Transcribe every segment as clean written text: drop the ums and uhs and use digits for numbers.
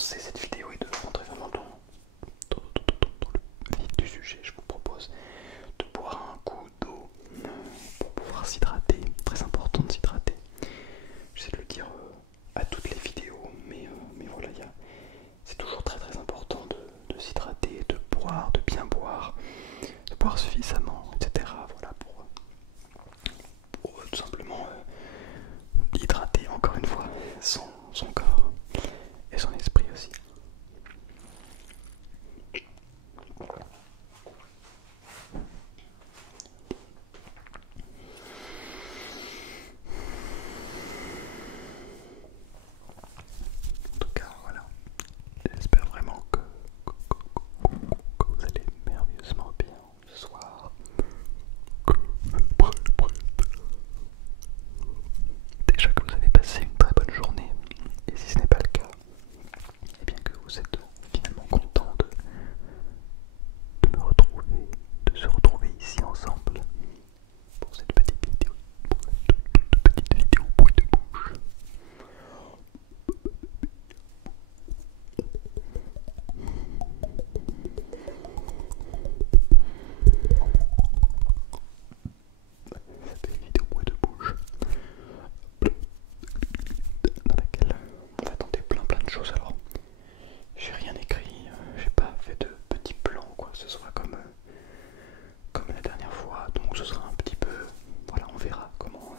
commencer cette vidéo et de rentrer vraiment dans le vif du sujet, je vous propose de boire un coup d'eau pour pouvoir s'hydrater. Très important de s'hydrater. J'essaie de le dire à toutes les vidéos, mais voilà, c'est toujours très très important de s'hydrater, de bien boire, de boire suffisamment, etc. Voilà, pour tout simplement hydrater encore une fois son corps et son esprit aussi. En tout cas, voilà, j'espère vraiment que vous allez merveilleusement bien ce soir. Déjà que vous avez passé une très bonne journée, et si ce n'est pas le cas, et bien que vous êtes finalement content de me retrouver, de se retrouver ici ensemble pour cette petite vidéo, bruit de bouche. Cette petite vidéo bruit de bouche dans laquelle on va tenter plein de choses. Alors, j'ai rien écrit, j'ai pas fait de petits plans ou quoi que ce soit comme la dernière fois, donc ce sera un petit peu, voilà, on verra comment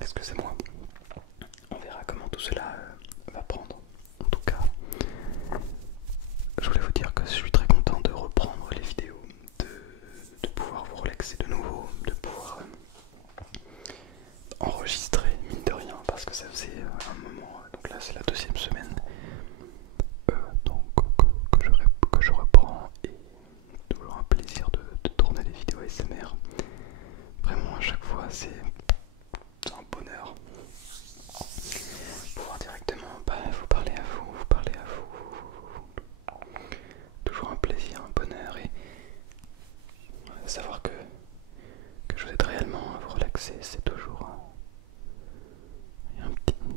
excusez-moi, on verra comment tout cela va prendre. En tout cas, je voulais vous dire que je suis très content de reprendre les vidéos, de pouvoir vous relaxer de nouveau, de pouvoir enregistrer, mine de rien, parce que ça faisait un moment, donc là c'est la deuxième semaine donc, que je reprends, et toujours un plaisir de tourner des vidéos ASMR. Vraiment à chaque fois c'est un bonheur. Pouvoir directement vous parler à vous, toujours un plaisir, un bonheur, et savoir que je vous aide réellement à vous relaxer, c'est toujours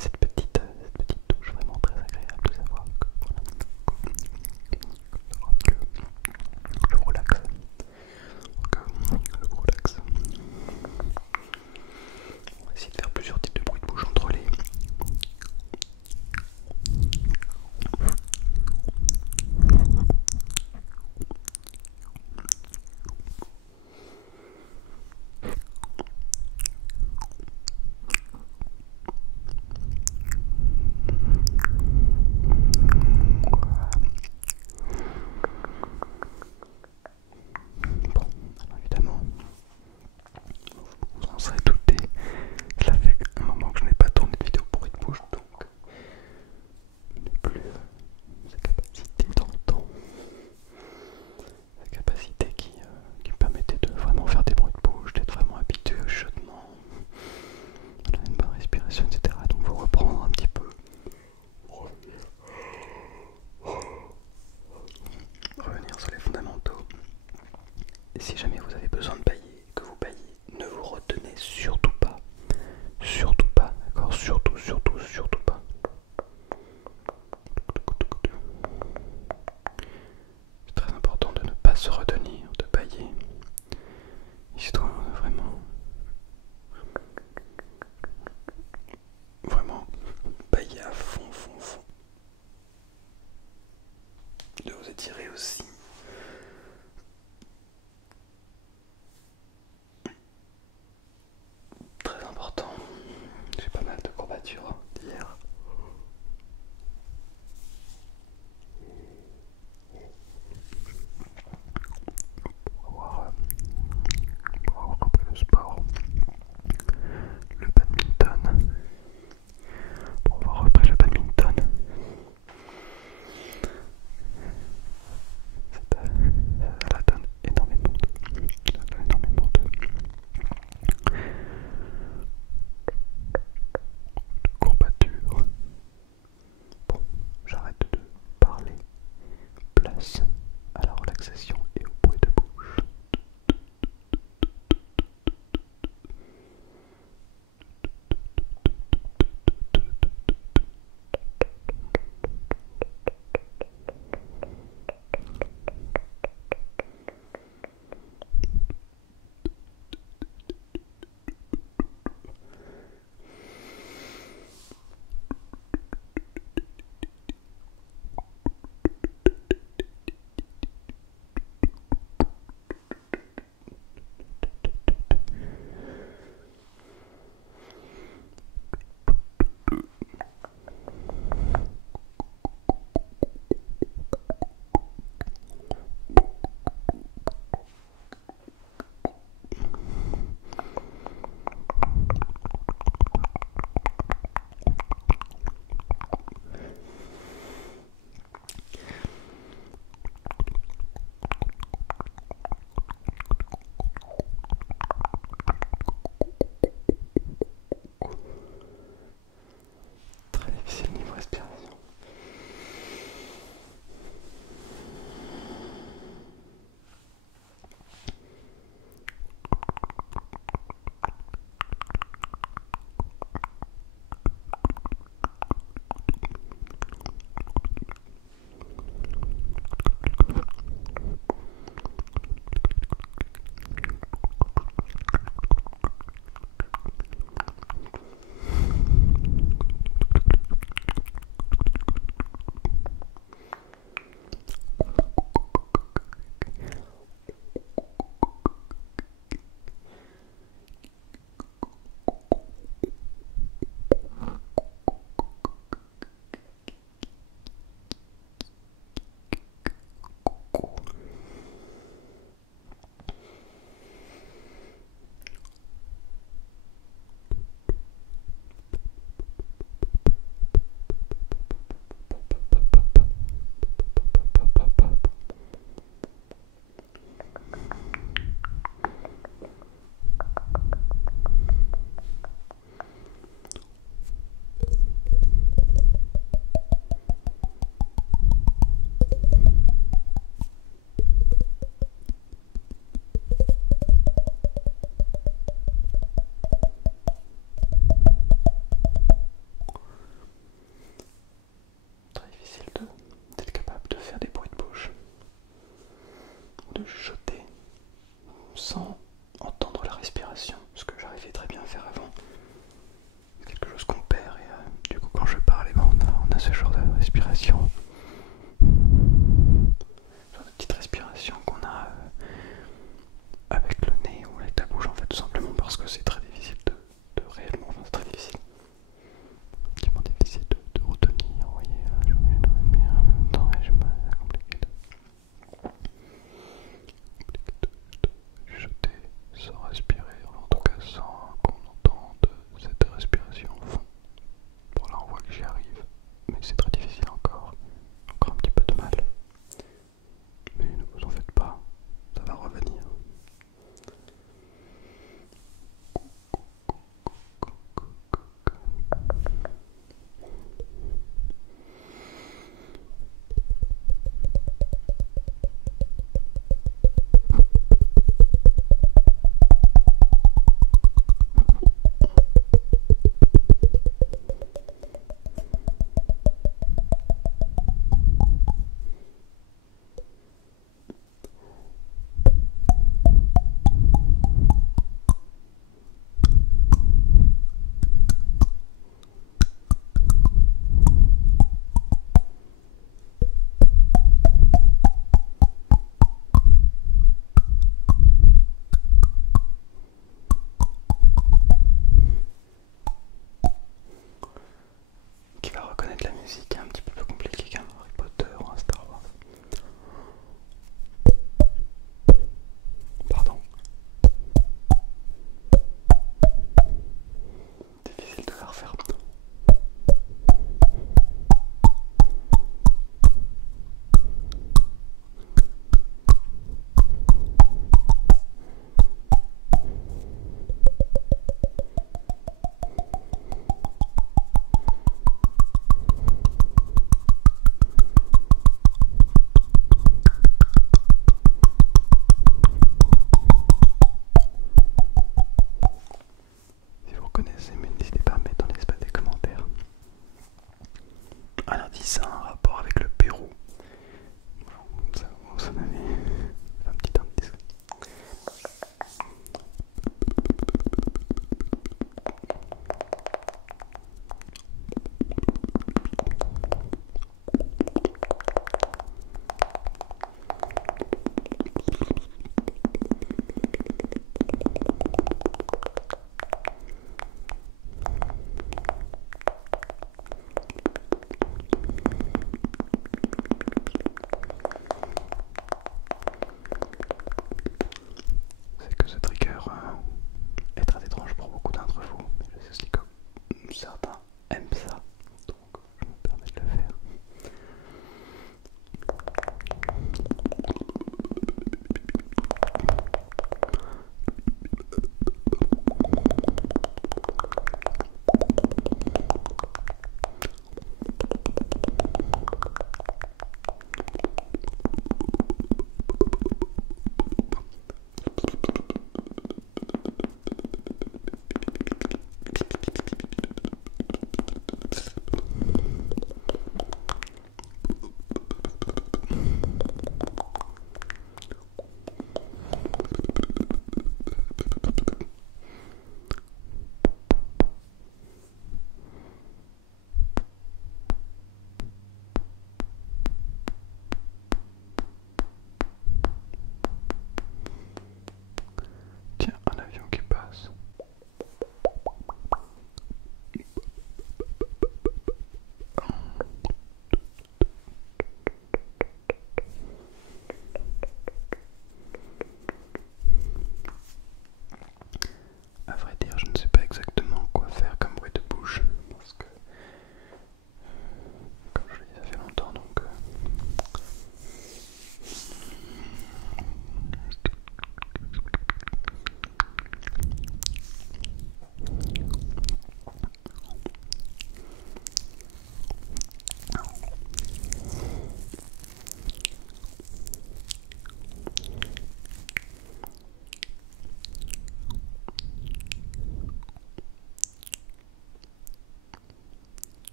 cette petite touche vraiment très agréable de savoir que, voilà, que je vous relaxe, je vous relaxe. On va essayer de faire plusieurs types de bruits de bouche entre les.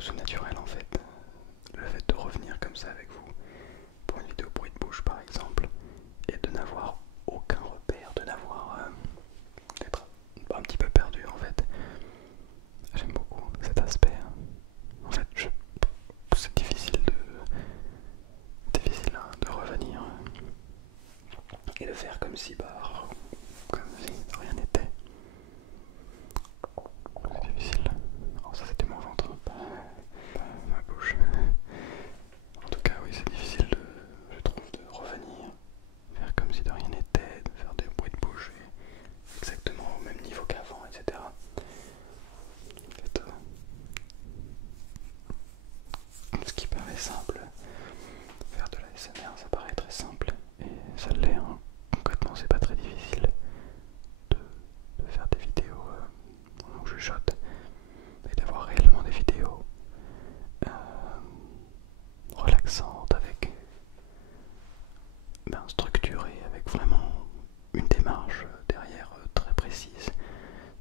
trouve ça naturel en fait. Le fait de revenir comme ça avec vous pour une vidéo bruit de bouche par exemple, et de n'avoir aucun repère, de n'avoir d'être un petit peu perdu en fait. J'aime beaucoup cet aspect. En fait, c'est difficile de revenir et de faire comme si rien n'était. C'est difficile. Alors ça c'était mon ventre, pas ma bouche. En tout cas oui, c'est difficile je trouve, de revenir, faire comme si de rien n'était, de faire des bruits de bouche exactement au même niveau qu'avant, etc. En fait, ce qui paraît simple, faire de la SMR, ça paraît très simple, et ça l'est, hein. Concrètement c'est pas très difficile de faire des vidéos où je chuchote, et d'avoir réellement des vidéos relaxantes, avec structurées, avec vraiment une démarche derrière très précise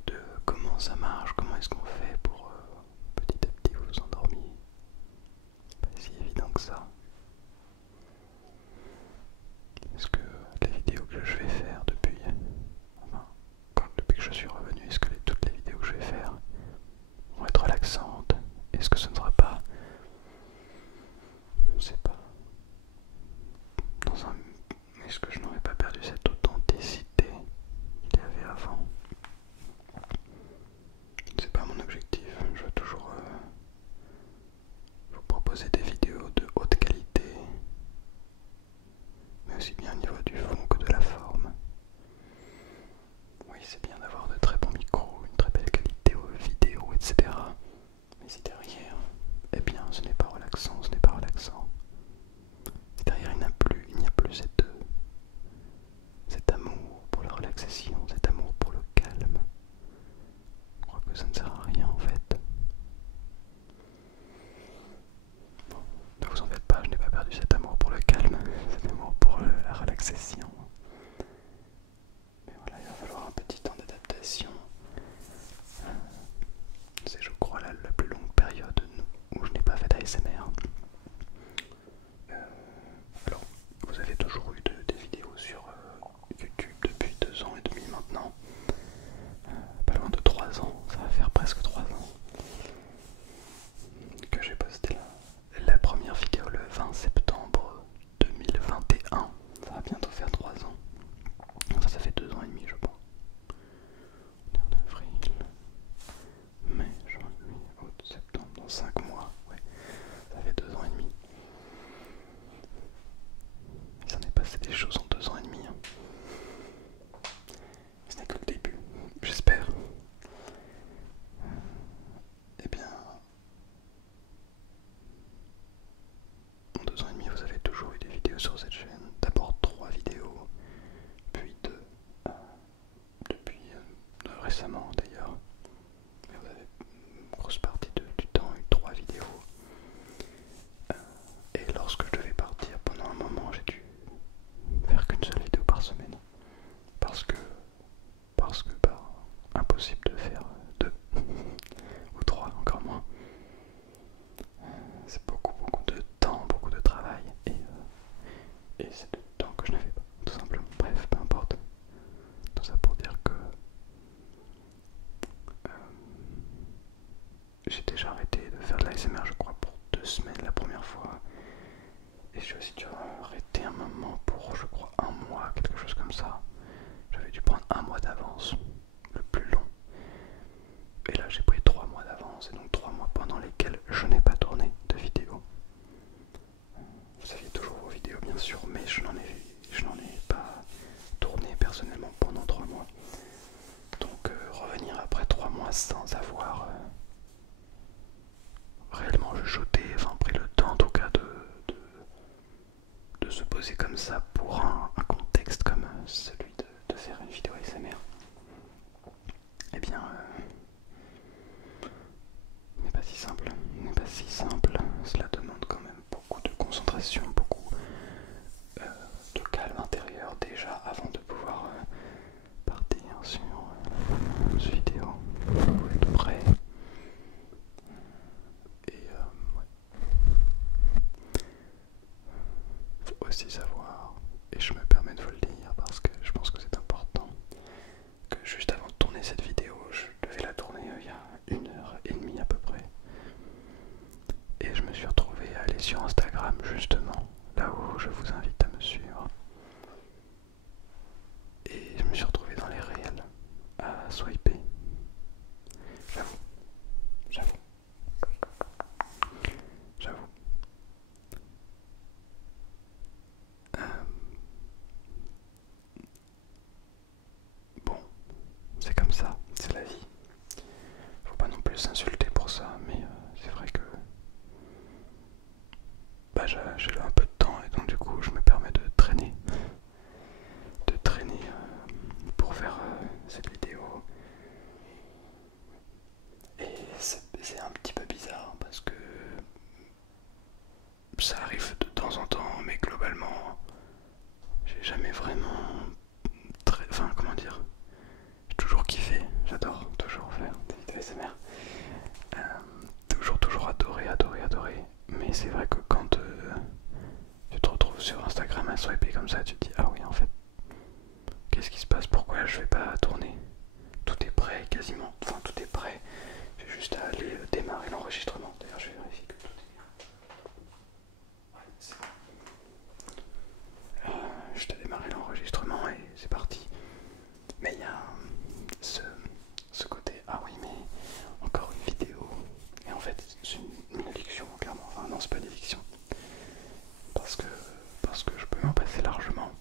de comment ça marche, comment est-ce qu'on fait pour petit à petit vous endormir. Pas si évident que ça. Est-ce que les vidéos que je vais faire depuis que je suis revenu, est-ce que toutes les vidéos que je vais faire vont être relaxantes? Est-ce que ce ne sera pas, je ne sais pas, est-ce que je n'aurais pas perdu cette authenticité qu'il y avait avant? C'est pas mon objectif, je veux toujours vous proposer des vidéos de haute qualité, mais aussi bien au niveau du fond que de la forme. Oui, c'est bien d'avoir de très bons micros, une très belle qualité vidéo, etc. Mais si derrière, eh bien, ce n'est pas relaxant, ce n'est pas relaxant. Si derrière, il n'y a plus cet amour pour la relaxation, cet amour pour le calme. Je crois que ça ne sert à rien en fait. Bon, ne vous en faites pas, je n'ai pas perdu cet amour pour le calme, cet amour pour la relaxation. Mais voilà, il va falloir un petit temps d'adaptation. C'est, je crois, la plus longue période où je n'ai pas fait d'ASMR. Alors, vous avez toujours eu des vidéos sur YouTube depuis 2 ans et demi maintenant. Pas loin de 3 ans, ça va faire presque 3 ans que j'ai posté la première vidéo le 20 septembre 2021. Ça va bientôt faire 3 ans. Enfin, ça fait 2 ans et demi, je pense. On est en avril, mai, juin, juillet, août, septembre, dans 5 mois. Ouais, ça fait 2 ans et demi. Il s'en est passé des choses en 2 ans et demi. Ce n'est que le début, j'espère. Eh bien, en 2 ans et demi, vous avez toujours eu des vidéos sur cette chaîne. D'abord 3 vidéos, puis 2, depuis récemment d'ailleurs. Mais vous avez une grosse partie du temps eu 3 vidéos. Et lorsque je devais partir pendant un moment, j'ai dû faire qu'une seule vidéo par semaine. Parce que impossible de faire 2 ou 3, encore moins. C'est beaucoup de temps, beaucoup de travail, et c'est du temps que je n'avais pas, tout simplement. Bref, peu importe. Tout ça pour dire que j'ai déjà arrêté de faire de l'ASMR, je crois, pour 2 semaines la première fois. Et j'ai aussi dû arrêter un moment pour, je crois, 1 mois, quelque chose comme ça. J'avais dû prendre 1 mois d'avance, le plus long. Et là j'ai pris 3 mois d'avance, et donc 3 mois pendant lesquels je n'ai pas tourné de vidéo. Vous aviez toujours vos vidéos bien sûr, mais je n'en ai pas tourné personnellement pendant 3 mois. Donc revenir après 3 mois sans avoir réellement chuchoté, enfin pris le temps en tout cas de se poser comme ça pour un contexte comme celui de faire une vidéo ASMR. précise à voir. Et je me permets de vous le dire parce que je pense que c'est important. Que juste avant de tourner cette vidéo, je devais la tourner il y a 1h30 à peu près. Et je me suis retrouvé à aller sur Instagram justement, là où je vous invite à me suivre. Et je me suis retrouvé dans les réels, à swiper. J'avoue, j'avoue, j'avoue. Bon, c'est comme ça, c'est la vie. Faut pas non plus s'insulter pour ça, mais c'est vrai que bah, j'ai un peu de temps et donc du coup je me permets de traîner. Pour faire cette vidéo. Et c'est un petit peu bizarre parce que ça arrive de temps en temps, mais globalement, j'ai jamais vraiment enfin, comment dire, j'ai toujours kiffé, j'adore toujours faire des vidéos ASMR. Toujours adoré. Mais c'est vrai que quand tu te retrouves sur Instagram à swiper comme ça, tu te dis ah oui, en fait, qu'est-ce qui se passe? Pourquoi je vais pas tourner? Tout est prêt quasiment, enfin tout est prêt. J'ai juste à aller démarrer l'enregistrement. D'ailleurs, je vérifie que tout est bien. Ouais, c'est bon. Juste à démarrer l'enregistrement et c'est parti. Mais il y a ce côté, ah oui, mais encore une vidéo. Et en fait, c'est une addiction, clairement. Enfin, non, c'est pas une addiction. Parce que je peux m'en passer largement.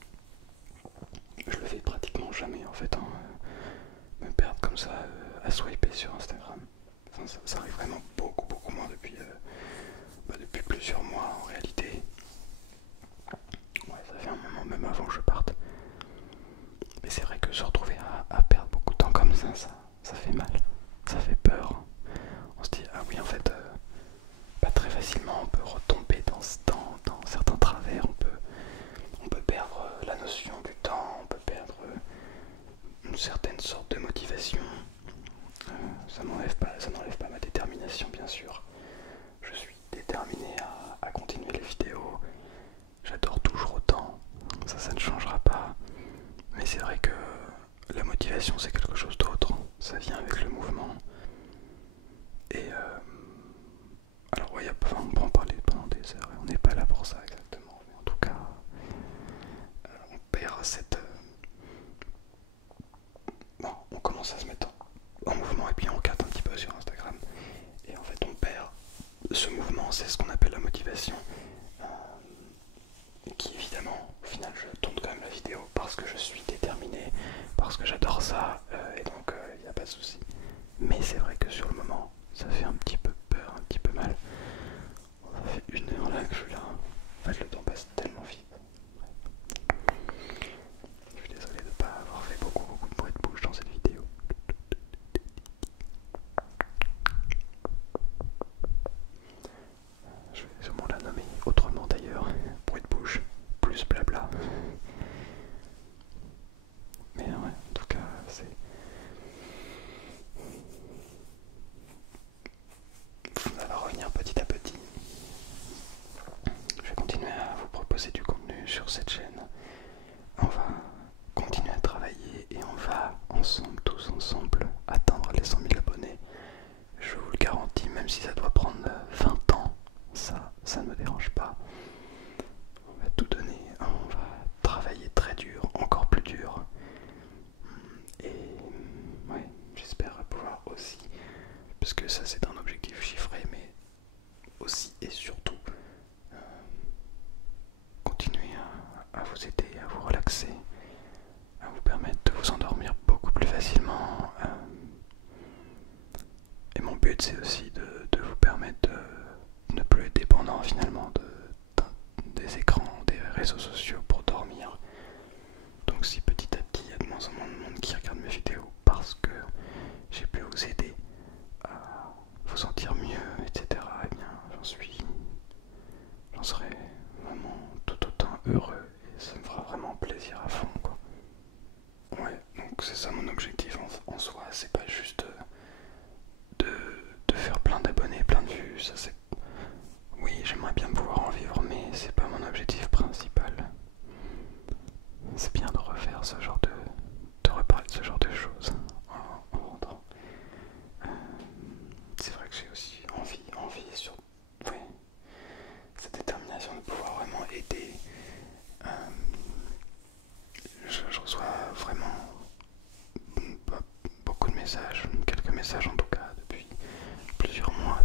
Je le fais pratiquement jamais en fait, hein, me perdre comme ça à swiper sur Instagram. Enfin, ça arrive vraiment beaucoup moins depuis plusieurs mois en réalité. Ouais, ça fait un moment même avant que je parte. Mais c'est vrai que se retrouver à perdre beaucoup de temps comme ça fait mal, ça fait peur. On se dit ah oui en fait pas très facilement on peut retomber dans certains travers, on peut perdre la notion du temps, on peut perdre une certaine sorte de motivation. Ça n'enlève pas ma détermination bien sûr. Je suis déterminé à continuer les vidéos. J'adore toujours autant, ça ne changera pas. Mais c'est vrai que la motivation c'est quelque chose d'autre. Ça vient avec le mouvement. Et alors ouais, on peut en parler pendant des heures. Et on n'est pas là pour ça exactement. Mais en tout cas, on perd cette... Bon, on commence à se mettre en mouvement et puis on regarde un petit peu sur Instagram. Et en fait on perd ce mouvement, c'est ce qu'on appelle la motivation. Qui évidemment, au final je tourne quand même la vidéo parce que je suis déterminé, parce que j'adore ça, et donc il n'y a pas de souci. Mais c'est vrai que sur le moment, ça fait un petit peu peur, un petit peu mal. Ça fait 1 heure là que je suis là. En fait le temps passe tellement vite. Je suis désolé de ne pas avoir fait beaucoup de bruit de bouche dans cette vidéo. Je vais sûrement la nommer autrement d'ailleurs. Bruit de bouche, plus blabla. Mais ouais, en tout cas, c'est... Ça va revenir petit à petit. Je vais continuer à vous proposer du contenu sur cette chaîne. On va continuer à travailler et on va ensemble, tous ensemble, atteindre les 100 000 abonnés. Je vous le garantis, même si ça doit prendre 20 ans, ça ne me dérange pas. On va tout donner, on va travailler très dur, encore plus dur. Et ouais, j'espère pouvoir aussi, parce que ça c'est un objectif chiffré, mais aussi et surtout continuer à vous aider, à vous relaxer, à vous permettre de vous endormir beaucoup plus facilement. Et mon but c'est aussi de vous permettre de ne plus être dépendant finalement des écrans, des réseaux sociaux pour dormir. Donc si petit à petit il y a de moins en moins de monde qui regarde mes vidéos parce que j'ai pu vous aider à vous sentir mieux, etc. Eh bien j'en serai vraiment tout autant heureux et ça me fera vraiment plaisir à fond quoi. Ouais, donc c'est ça mon objectif en soi, c'est pas juste de faire plein d'abonnés, plein de vues, ça c'est... Oui, j'aimerais bien pouvoir en vivre, mais c'est pas mon objectif principal.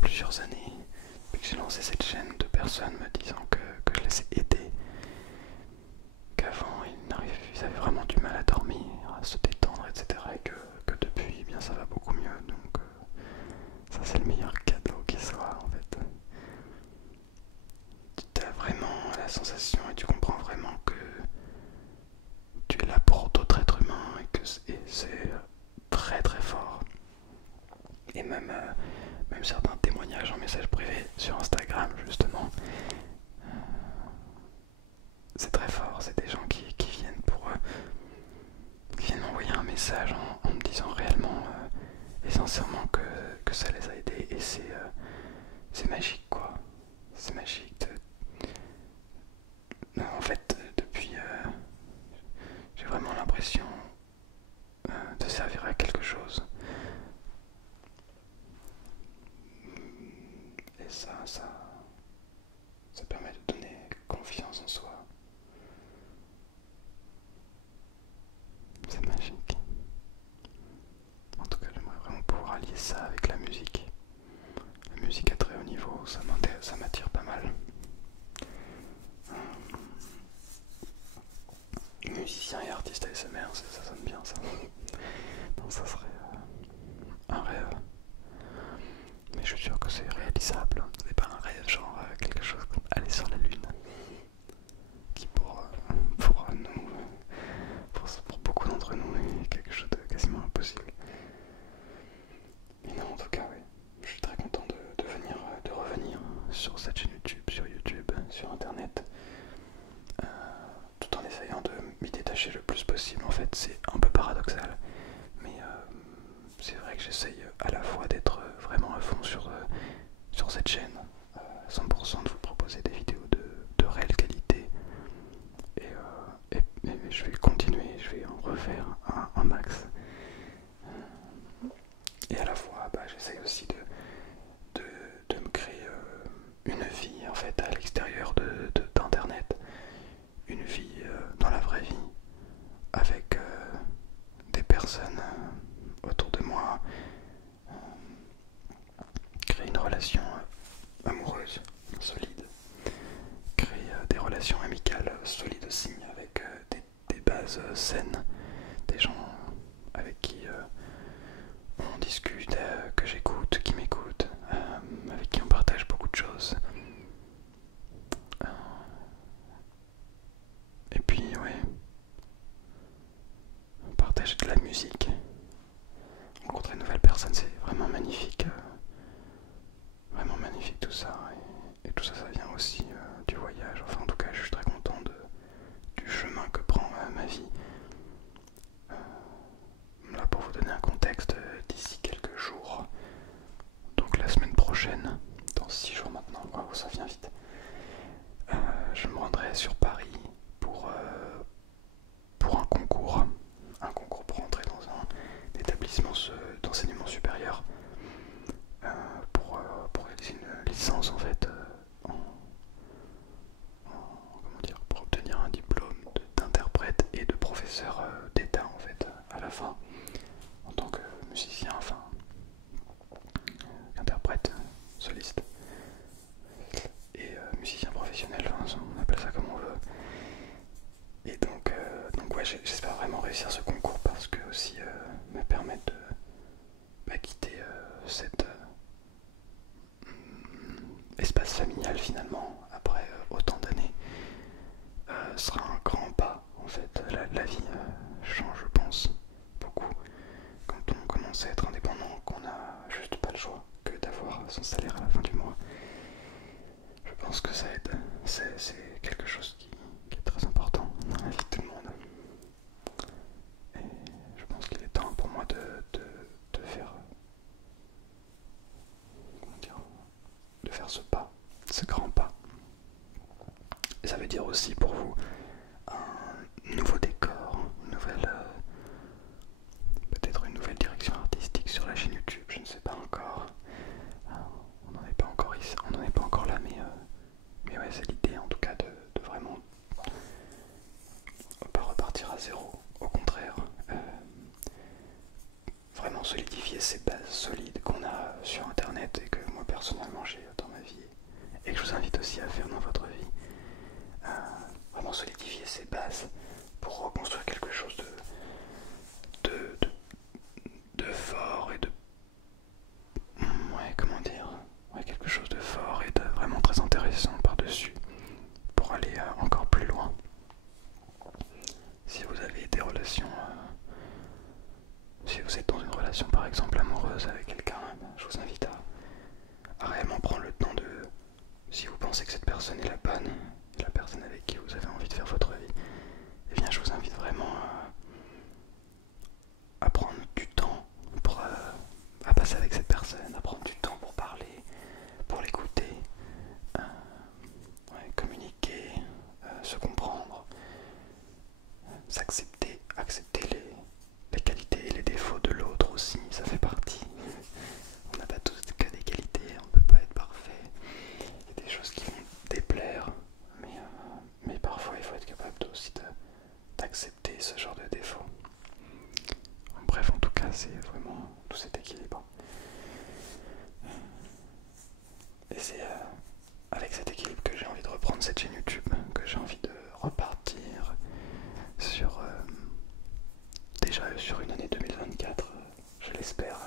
plusieurs années, depuis que j'ai lancé cette chaîne, de personnes me disant que je les ai aidés, qu'avant ils avaient vraiment du mal à dormir, à se détendre, etc. Et que depuis, eh bien, ça va beaucoup mieux. Donc ça c'est le meilleur cadeau qui soit en fait. Tu as vraiment la sensation et tu comprends vraiment que tu es là pour d'autres êtres humains et que c'est très très fort. Et même certains témoignages en message privé sur Instagram justement, c'est très fort. C'est des gens qui viennent qui viennent m'envoyer un message en me disant réellement et sincèrement que ça les a aidés. Et c'est magique quoi. C'est magique. En fait, depuis, j'ai vraiment l'impression de servir à quelque chose. Et ça permet de donner confiance en soi. C'est magique. En tout cas, j'aimerais vraiment pouvoir allier ça avec la musique. La musique à très haut niveau, ça m'attire pas mal. Musicien et artiste ASMR, ça sonne bien ça. Non, ça serait un rêve. Mais je suis sûr que c'est réalisable. C'est pas un rêve, genre quelque chose comme aller sur la lune. Qui pour nous, pour beaucoup d'entre nous, est quelque chose de quasiment impossible. Mais non, en tout cas, oui. Je suis très content de revenir sur cette chaîne YouTube, sur Internet. Tout en essayant de m'y détacher le plus possible. En fait, c'est un peu paradoxal. Mais c'est vrai que j'essaye à la fois d'être vraiment à fond sur cette chaîne, 100% de vous proposer des vidéos de réelle qualité, et je vais continuer, je vais en refaire un max, et à la fois j'essaye aussi de me créer une vie en fait à l'extérieur d'internet, une vie dans la vraie vie, avec des personnes autour de moi, créer une relation amoureuse solide, créer des relations amicales solides aussi, avec des bases saines, des gens avec qui on discute, que j'écoute, qui m'écoutent, avec qui on partage beaucoup de choses. Et puis ouais, partager de la musique, rencontrer de nouvelles personnes, c'est vraiment magnifique. Vraiment magnifique tout ça, et tout ça, ça vient aussi du voyage. Enfin, en tout cas, je suis très content du chemin que prend ma vie. Là, pour vous donner un contexte, d'ici quelques jours, donc la semaine prochaine, dans 6 jours maintenant, waouh, ça vient vite, je me rendrai sur Paris pour un concours pour entrer dans un établissement d'enseignement supérieur. Pour réaliser une licence en fait, comment dire, pour obtenir un diplôme d'interprète et de professeur d'état en fait à la fin, en tant que musicien, enfin interprète, soliste et musicien professionnel, enfin, on appelle ça comme on veut. Et donc ouais, j'espère vraiment réussir ce concours parce que aussi me permettre de quitter cet espace familial finalement après autant d'années, sera un grand pas en fait. La vie change, je pense, beaucoup quand on commence à être indépendant, qu'on n'a juste pas le choix que d'avoir son salaire à la fin du mois. Je pense que ça aide, c'est quelque chose qui est très important dans la vie de tout le monde. Et je pense qu'il est temps pour moi de faire, comment dire, de faire ce pas, ce grand pas. Et ça veut dire aussi pour vous un nouveau décor, peut-être une nouvelle direction artistique sur la chaîne YouTube, je ne sais pas encore. On n'en est pas encore ici, on n'en est pas encore là, mais ouais, c'est l'idée en tout cas de vraiment pas repartir à zéro, au contraire, vraiment solidifier ces bases solides qu'on a sur internet et que moi personnellement personnellement j'ai dans ma vie et que je vous invite aussi à faire dans votre vie. Vraiment solidifier ses bases pour reconstruire quelque chose de fort et de... Ouais, comment dire, ouais, quelque chose de fort et de vraiment très intéressant par-dessus pour aller encore plus loin. Si vous avez des relations, si vous êtes dans une relation par exemple amoureuse avec quelqu'un, je vous invite à réellement prendre le temps de, si vous pensez que cette personne est la bonne, la personne avec qui vous avez envie de faire votre vie, eh bien je vous invite vraiment à prendre du temps pour, à passer avec cette personne, à prendre du temps pour parler, pour l'écouter, ouais, communiquer, se comprendre, s'accepter, accepter les qualités et les défauts de l'autre aussi, ça fait partie. On n'a pas tous que des qualités, on ne peut pas être parfait. Il y a des choses qui vont déplaire, mais parfois il faut être capable aussi d'accepter ce genre de défauts. Bref, en tout cas, c'est vraiment tout cet équilibre. Et c'est avec cet équilibre que j'ai envie de reprendre cette chaîne YouTube, que j'ai envie de repartir sur déjà sur une année 2024, je l'espère,